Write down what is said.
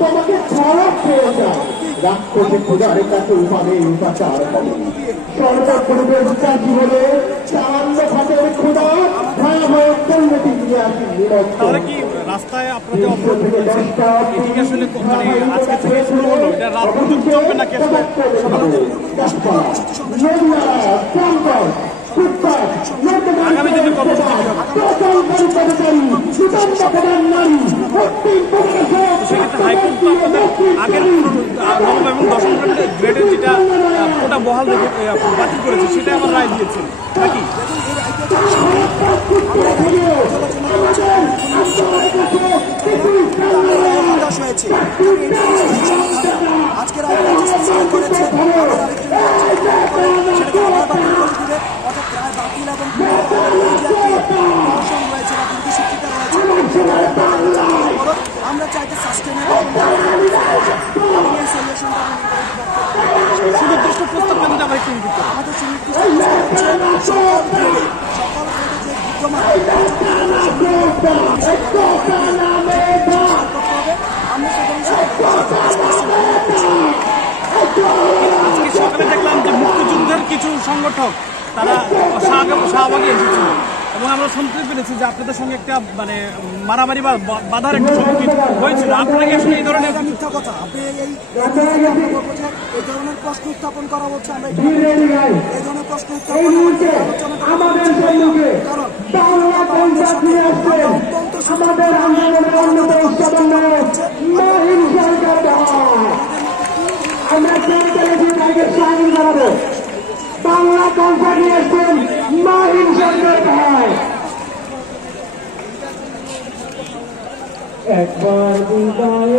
তোমাকে ছাড়া পেয়ে যায় রাক্ষসে খোদার কাছে উপানে উপাচার হবে সরকার পরিবেশ চাষি হলে চালান্য খাতের খোদা ভয়াবহ পরিণতি নিয়ে আসি তাহলে কি রাস্তায় আপনাদের অবরোধ করেছেন এটি আসলে মানে আজকে থেকে শুরু হলো এটা রাত পর্যন্ত চলবে নাকি আসলে আগামী দিনে কর্মসূচি কি হবে সেক্ষেত্রে হাইকোর্ট তো আপনাদের আগের নবম এবং দশম গ্রেডের যেটা কোটা বহাল রেখে বাতিল করেছে সেটা আবার রায় দিয়েছে নাকি হয়েছে আজকের করেছে অর্থাৎ রায় বাতিল এবং রয়েছে বা শিক্ষিত রয়েছে আমরা চাইতে সাস্টেনেবল এই সলিউশনটা সুনির্দিষ্ট প্রস্তাব কেন যাবে আমাদের সুনির্দিষ্ট সকল যে বিদ্যমান আজকে সকালে দেখলাম যে মুক্তিযুদ্ধের কিছু সংগঠক তারা শাহবাগে এসেছিল এবং আমরা শুনতে পেরেছি যে আপনাদের সঙ্গে একটা মানে মারামারি বা বাধার একটা সম্মুখীন হয়েছিল আপনারা কি আসলে এই ধরনের মিথ্যা কথা আপনি এই ধরনের প্রশ্ন উত্থাপন করা হচ্ছে আমরা এই ধরনের প্রশ্ন উত্থাপন বাংলা কনসার্ট নিয়ে আসছেন মাহিন সরকার ভাই একবার বিদায়